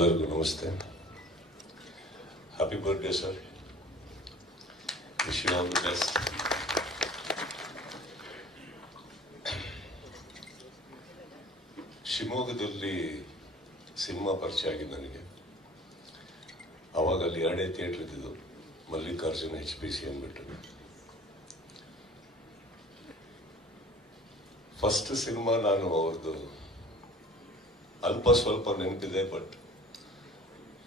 ಎಲ್ಲರಿಗೂ ನಮಸ್ತೆ. Happy birthday sir wish all the best ಶಿವಮೊಗ್ಗದಲ್ಲಿ ಸಿನಿಮಾ ಪರಿಚಯ ಆಗಿದೆ ನನಗೆ. ಅವಾಗ ಅಲ್ಲಿ ಎರಡೇ ಥಿಯೇಟರ್ ಇದ್ದಿದ್ದು, ಮಲ್ಲಿಕಾರ್ಜುನ ಎಚ್ ಪಿ ಸಿ ಅಂದ್ಬಿಟ್ಟು. ಫಸ್ಟ್ ಸಿನಿಮಾ ನಾನು ಅವ್ರದ್ದು ಅಲ್ಪ ಸ್ವಲ್ಪ ನೆನಪಿದೆ ಬಟ್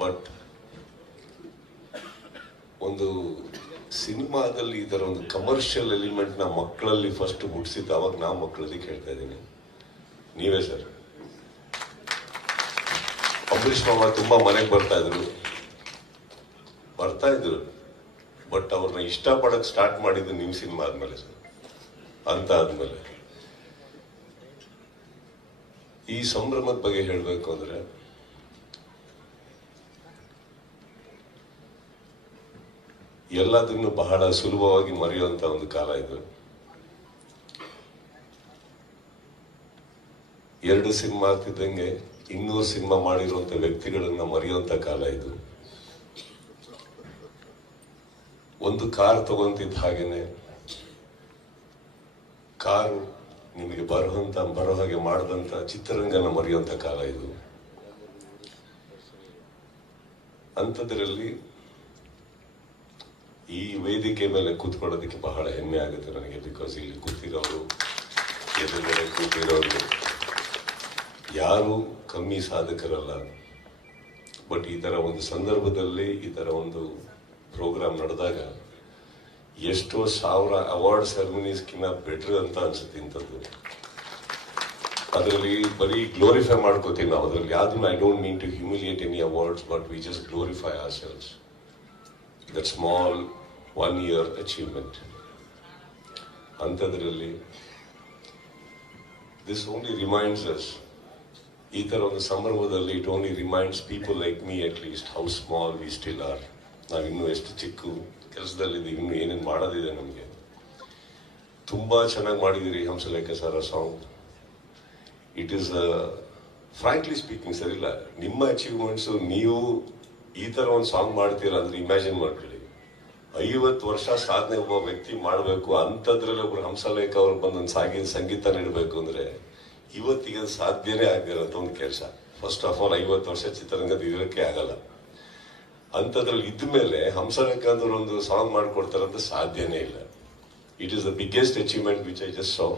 but ಒಂದು ಸಿನಿಮಾದಲ್ಲಿ ಈ ಥರ ಒಂದು ಕಮರ್ಷಿಯಲ್ ಎಲಿಮೆಂಟ್ನ ಮಕ್ಕಳಲ್ಲಿ ಫಸ್ಟ್ ಹುಟ್ಟಿಸಿದ್ದು ಅವಾಗ ನಾ ಮಕ್ಕಳಲ್ಲಿ ಕೇಳ್ತಾ ಇದ್ದೀನಿ. ನೀವೇ ಸರ್. ಅಂಬರೀಷ್ ಮಾವ ತುಂಬ ಮನೆಗೆ ಬರ್ತಾ ಇದ್ರು. ಬರ್ತಾ ಇದ್ರು. ಬಟ್ ಅವ್ರನ್ನ ಇಷ್ಟಪಡೋಕ್ಕೆ ಸ್ಟಾರ್ಟ್ ಮಾಡಿದ್ದು ನಿಮ್ಮ ಸಿನಿಮಾ ಆದಮೇಲೆ ಸರ್. ಅಂತ ಆದಮೇಲೆ. ಈ ಸಂಭ್ರಮದ ಬಗ್ಗೆ ಹೇಳಬೇಕು ಅಂದ್ರೆ ಎಲ್ಲದನ್ನು ಬಹಳ ಸುಲಭವಾಗಿ ಮರೆಯುವಂತ ಒಂದು ಕಾಲ ಇದು. ಎರಡು ಸಿನಿಮಾ ಆಗ್ತಿದ್ದಂಗೆ ಇನ್ನೂರು ಸಿನಿಮಾ ಮಾಡಿರುವಂತ ವ್ಯಕ್ತಿಗಳನ್ನ ಮರೆಯುವಂತ ಕಾಲ ಇದು. ಒಂದು ಕಾರ್ ತಗೊಂತಿದ್ದ ಹಾಗೇನೆ ಕಾರು ನಿಮಗೆ ಬರುವಂತ, ಬರೋ ಹಾಗೆ ಮಾಡಿದಂತ ಚಿತ್ರರಂಗನ ಮರೆಯುವಂತ ಕಾಲ ಇದು. ಅಂಥದ್ರಲ್ಲಿ ಈ ವೇದಿಕೆ ಮೇಲೆ ಕೂತ್ಕೊಳ್ಳೋದಕ್ಕೆ ಬಹಳ ಹೆಮ್ಮೆ ಆಗುತ್ತೆ ನನಗೆ ಬಿಕಾಸ್ ಇಲ್ಲಿ ಕೂತಿರೋರು ಎದುರುಗಡೆ ಕೂತಿರೋರು, ಯಾರು ಕಮ್ಮಿ ಸಾಧಕರಲ್ಲ. ಬಟ್ ಈ ತರ ಒಂದು ಸಂದರ್ಭದಲ್ಲಿ, ಈ ತರ ಒಂದು ಪ್ರೋಗ್ರಾಮ್ ನಡೆದಾಗ ಎಷ್ಟೋ ಸಾವಿರ ಅವಾರ್ಡ್ ಸೆರೆಮನೀಸ್ಕಿನ್ನ ಬೆಟ್ರ್ ಅಂತ ಅನ್ಸುತ್ತೆ ಇಂಥದ್ದು. ಅದರಲ್ಲಿ ಬರೀ ಗ್ಲೋರಿಫೈ ಮಾಡ್ಕೋತೀವಿ ನಾವು. ಅದರಲ್ಲಿ ಯಾವ್ದು I don't mean to humiliate any awards but we just glorify ourselves that small one year achievement ಅಂಥದ್ರಲ್ಲಿ ದಿಸ್ ಓನ್ಲಿ ರಿಮೈಂಡ್ಸ್ ಅಸ್ ಈ ಥರ ಒಂದು ಸಂದರ್ಭದಲ್ಲಿ it only reminds people like me at least how small we still are ನಾವಿನ್ನೂ ಎಷ್ಟು ಚಿಕ್ಕ ಕೆಲಸದಲ್ಲಿದ್ದೀವಿ, ಇನ್ನೂ ಏನೇನು ಮಾಡೋದಿದೆ ನಮಗೆ. ತುಂಬ ಚೆನ್ನಾಗಿ ಮಾಡಿದಿರಿ ಹಂಸಲೇಖ ಆ song it is frankly speaking sir ಇಲ್ಲ ನಿಮ್ಮ ಅಚೀವ್ಮೆಂಟ್ಸು ನೀವು ಈ ಥರ ಒಂದು ಸಾಂಗ್ ಮಾಡ್ತೀರ ಅಂದರೆ ಇಮ್ಯಾಜಿನ್ ಮಾಡ್ಕೊಳ್ಳಿ. ಐವತ್ತು ವರ್ಷ ಸಾಧನೆ ಒಬ್ಬ ವ್ಯಕ್ತಿ ಮಾಡಬೇಕು ಅಂಥದ್ರಲ್ಲಿ ಒಬ್ರು ಹಂಸಲೇಖ ಅವ್ರು ಬಂದೊಂದು ಸಾಗಿನ ಸಂಗೀತ ನೀಡಬೇಕು ಅಂದ್ರೆ ಇವತ್ತಿಗೆ ಸಾಧ್ಯನೇ ಆಗದಿರೋಂಥ ಒಂದು ಕೆಲಸ. ಫಸ್ಟ್ ಆಫ್ ಆಲ್ ಐವತ್ತು ವರ್ಷ ಚಿತ್ರರಂಗದ ಇರೋಕ್ಕೆ ಆಗಲ್ಲ. ಅಂಥದ್ರಲ್ಲಿ ಇದ್ದ ಮೇಲೆ ಹಂಸಲೇಖ ಅಂದ್ರೆ ಒಂದು ಸಾಂಗ್ ಮಾಡಿಕೊಡ್ತಾರಂತ ಸಾಧ್ಯನೇ ಇಲ್ಲ. It is the biggest achievement which I just saw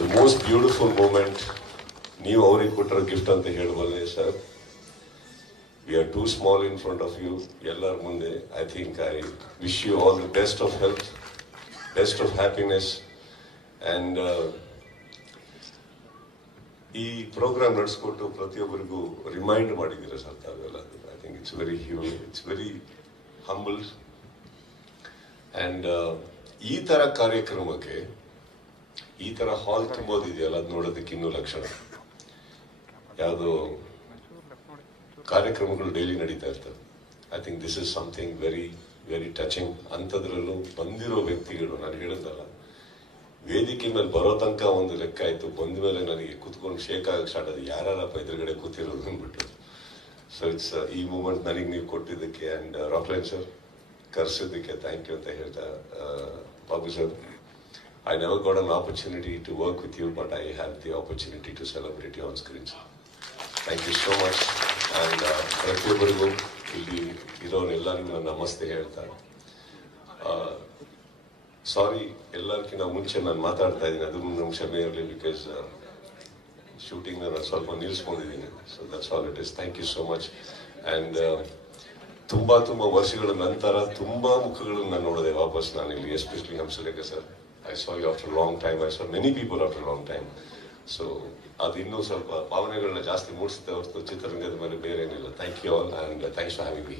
the most beautiful moment ನೀವು ಅವ್ರಿಗೆ ಕೊಟ್ಟಿರೋ ಗಿಫ್ಟ್ ಅಂತ ಹೇಳ್ಬಲ್ಲೆ sir we are too small in front of you ಎಲ್ಲರ ಮುಂದೆ I think I wish you all the best of health best of happiness and ಈ program ನಡೆಸ್ಕೊಟ್ಟು ಪ್ರತಿಯೊಬ್ಬರಿಗೂ remind ಮಾಡಿದ್ದೀರ ಸರ್ ತಾವೆಲ್ಲ. I think it's very hu it's very humble and ಈ ಥರ ಕಾರ್ಯಕ್ರಮಕ್ಕೆ, ಈ ಥರ ಹಾಲ್ ತುಂಬೋದಿದೆಯಲ್ಲ, ಅದು ನೋಡೋದಕ್ಕೆ ಇನ್ನೂ ಲಕ್ಷಣ. ಯಾವುದೋ ಕಾರ್ಯಕ್ರಮಗಳು ಡೈಲಿ ನಡೀತಾ ಇರ್ತವೆ. I think this is something very very touching ಅಂಥದ್ರಲ್ಲೂ ಬಂದಿರೋ ವ್ಯಕ್ತಿಗಳು, ನಾನು ಹೇಳಿದ್ನಲ್ಲ ವೇದಿಕೆ ಮೇಲೆ ಬರೋ ತನಕ ಒಂದು ಲೆಕ್ಕ ಆಯಿತು ಬಂದ ಮೇಲೆ ನನಗೆ ಕೂತ್ಕೊಂಡು ಶೇಕ್ ಆಗಕ್ಕೆ ಸ್ಟಾರ್ಟ್ ಆದ. ಯಾರಪ್ಪ ಎದುರುಗಡೆ ಕೂತಿರೋದು ಅಂದ್ಬಿಟ್ಟು. ಸೊ ಇಟ್ಸ್ ಈ ಮೂಮೆಂಟ್ ನನಗೆ ನೀವು ಕೊಟ್ಟಿದ್ದಕ್ಕೆ ಆ್ಯಂಡ್ ರಾಕ್ಲೈನ್ ಸರ್ ಕರೆಸಿದ್ದಕ್ಕೆ ಥ್ಯಾಂಕ್ ಯು ಅಂತ ಹೇಳ್ತಾ Babu sir I never got an opportunity to work with you but I have the opportunity to celebrate on screen sir thank you so much and ಪ್ರತಿಯೊಬ್ಬರಿಗೂ ಇಲ್ಲಿ ಇರೋರೆಲ್ಲರಿಗೂ ನಾನು ನಮಸ್ತೆ ಹೇಳ್ತಾರೆ. ಸಾರಿ ಎಲ್ಲರಿಗಿಂತ ಮುಂಚೆ ನಾನು ಮಾತಾಡ್ತಾ ಇದ್ದೀನಿ. ಅದು ನಮ್ಮ ಕ್ಷಮೆ ಇರಲಿ ಬಿಕಾಸ್ ಶೂಟಿಂಗ್ ನಾನು ಸ್ವಲ್ಪ ನಿಲ್ಲಿಸ್ಕೊಂಡಿದ್ದೀನಿ so that's all it is thank you so much and ತುಂಬ ತುಂಬ ವರ್ಷಗಳ ನಂತರ ತುಂಬ ಮುಖಗಳನ್ನು ನಾನು ನೋಡಿದೆ ವಾಪಸ್ ನಾನು ಇಲ್ಲಿ especially Hamsalekha sir I saw you after long time I saw many people after long time so ಅದು ಇನ್ನೂ ಸ್ವಲ್ಪ ಭಾವನೆಗಳನ್ನ ಜಾಸ್ತಿ ಮೂಡಿಸುತ್ತೆ ಹೊರತು ಚಿತ್ರರಂಗದ ಮೇಲೆ ಬೇರೆ ಏನಿಲ್ಲ. Thank you all and thanks for having me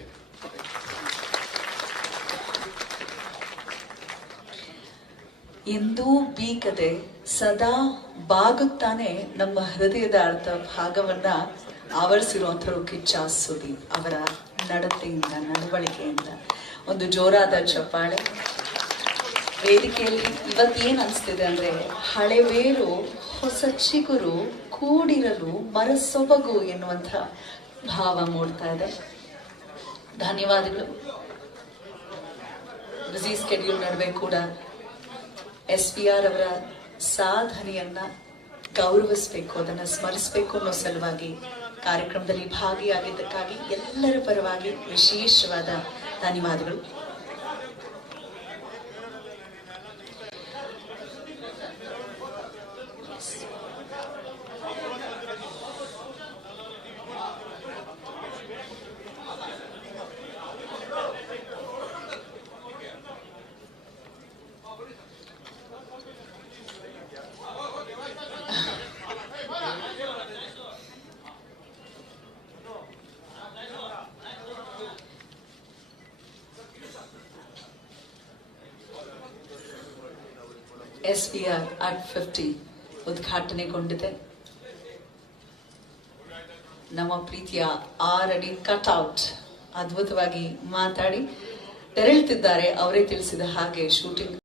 ಎಂದೂ ಬೀಗದೆ ಸದಾ ಬಾಗುತ್ತಾನೆ ನಮ್ಮ ಹೃದಯದ ಅರ್ಥ ಭಾಗವನ್ನ ಆವರಿಸಿರುವಂಥವ್ರು ಕಿಚ್ಚ ಸುದೀಪ್ ಅವರ ನಡತೆಯಿಂದ, ನಡವಳಿಕೆಯಿಂದ. ಒಂದು ಜೋರಾದ ಚಪ್ಪಾಳೆ ವೇದಿಕೆಯಲ್ಲಿ ಇವತ್ತೇನ್ ಅನಿಸ್ತಿದೆ ಅಂದ್ರೆ ಹಳೆಬೇರು ಹೊಸ ಚಿಗುರು ಕೂಡಿರಲು ಮರಸೊಬಗು ಎನ್ನುವಂಥ ಭಾವ ಮೂಡ್ತಾ ಇದೆ. ಧನ್ಯವಾದಗಳು. ಬ್ಯುಸಿ ಸ್ಕೆಡ್ಯೂಲ್ ನಡುವೆ ಕೂಡ ಎಸ್ ಪಿ ಆರ್ ಅವರ ಸಾಧನೆಯನ್ನ ಗೌರವಿಸಬೇಕು, ಅದನ್ನ ಸ್ಮರಿಸಬೇಕು ಅನ್ನೋ ಸಲುವಾಗಿ ಕಾರ್ಯಕ್ರಮದಲ್ಲಿ ಭಾಗಿಯಾಗಿದ್ದಕ್ಕಾಗಿ ಎಲ್ಲರ ಪರವಾಗಿ ವಿಶೇಷವಾದ ಧನ್ಯವಾದಗಳು. ಎಸ್ ವಿ ಫಿಫ್ಟಿ ಉದ್ಘಾಟನೆಗೊಂಡಿದೆ ನಮ್ಮ ಪ್ರೀತಿಯ ಆರಡಿ ಕಟ್ಔಟ್ ಅದ್ಭುತವಾಗಿ ಮಾತಾಡಿ ತೆರಳುತ್ತಿದ್ದಾರೆ, ಅವರೇ ತಿಳಿಸಿದ ಹಾಗೆ ಶೂಟಿಂಗ್